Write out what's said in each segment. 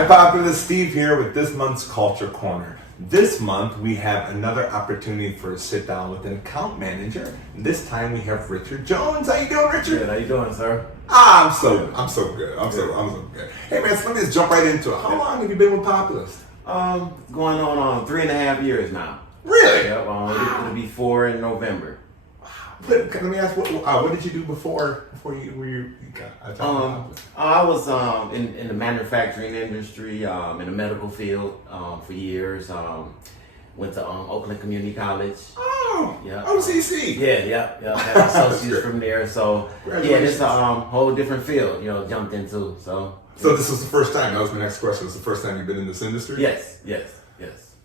Hi, Populist Steve here with this month's Culture Corner. This month we have another opportunity for a sit down with an account manager. This time we have Richard Jones. How you doing, Richard? Good. How you doing, sir? I'm so good. I'm so good. Hey man, so let me just jump right into it. How long have you been with Populist? Going on 3.5 years now. Really? Yep. It'll be 4 in November. Let me ask, what did you do before you got Populist? I was in the manufacturing industry, in the medical field for years. Went to Oakland Community College. Oh, yeah. OCC. Yeah. Had associates from there. So yeah, it's a whole different field. Jumped into. So this was the first time. That was my next question. Was the first time you've been in this industry? Yes.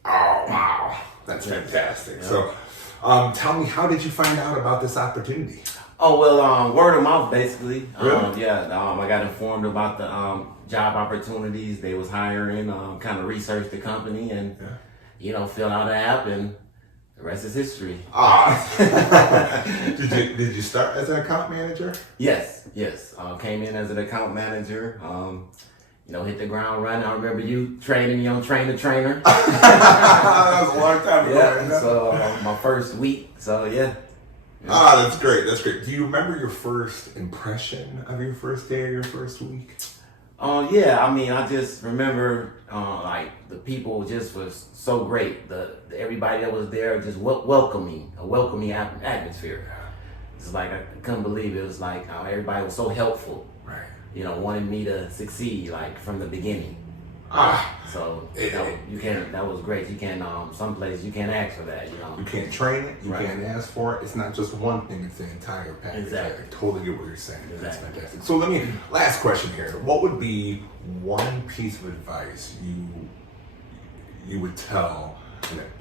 Oh wow, that's fantastic. Yeah. So, tell me, how did you find out about this opportunity? Oh well, word of mouth basically. Really? I got informed about the job opportunities they was hiring. Kind of researched the company and filled out an app, and the rest is history. Did you start as an account manager? Yes. Came in as an account manager. Hit the ground running. I remember you training me on Train the Trainer. That was a long time ago. Yeah. So my first week. So yeah. That's great. Do you remember your first impression of your first day or your first week? I just remember the people just was so great. Everybody that was there just welcoming atmosphere. It's like I couldn't believe it. It was like everybody was so helpful. Right. Wanted me to succeed from the beginning. So that was great. You can't some places you can't ask for that. You can't train it. You can't ask for it. It's not just one thing. It's the entire package. Exactly. I totally get what you're saying. Exactly. That's fantastic. So last question here. What would be one piece of advice you would tell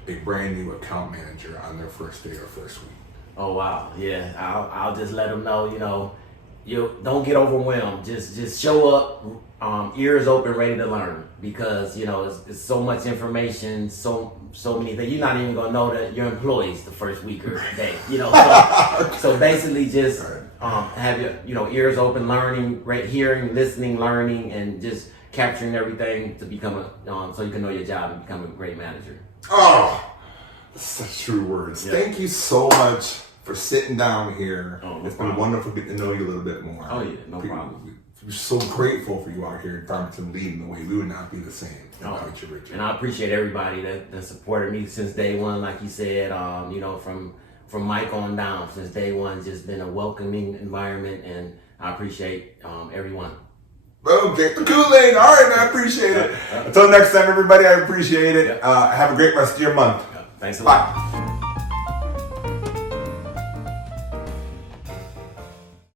a brand new account manager on their first day or first week? Oh wow, yeah. I'll just let them know. You don't get overwhelmed. Just show up, ears open, ready to learn, because it's so much information, so many things. You're not even gonna know that your employees the first week or day. So basically just have your ears open, learning, hearing, listening, learning, and just capturing everything to become so you can know your job and become a great manager. Oh, such true words. Yeah. Thank you so much for sitting down here. No It's problem. been wonderful getting to know you a little bit more. Oh yeah, no problem. We're so grateful for you out here in Farmington leading the way. We would not be the same without you, Richard. And I appreciate everybody that supported me since day one, like you said. From Mike on down, since day one, just been a welcoming environment, and I appreciate everyone. Boom, get the Kool-Aid. All right, man, I appreciate it. Until next time, everybody, I appreciate it. Have a great rest of your month. Thanks a lot. Bye.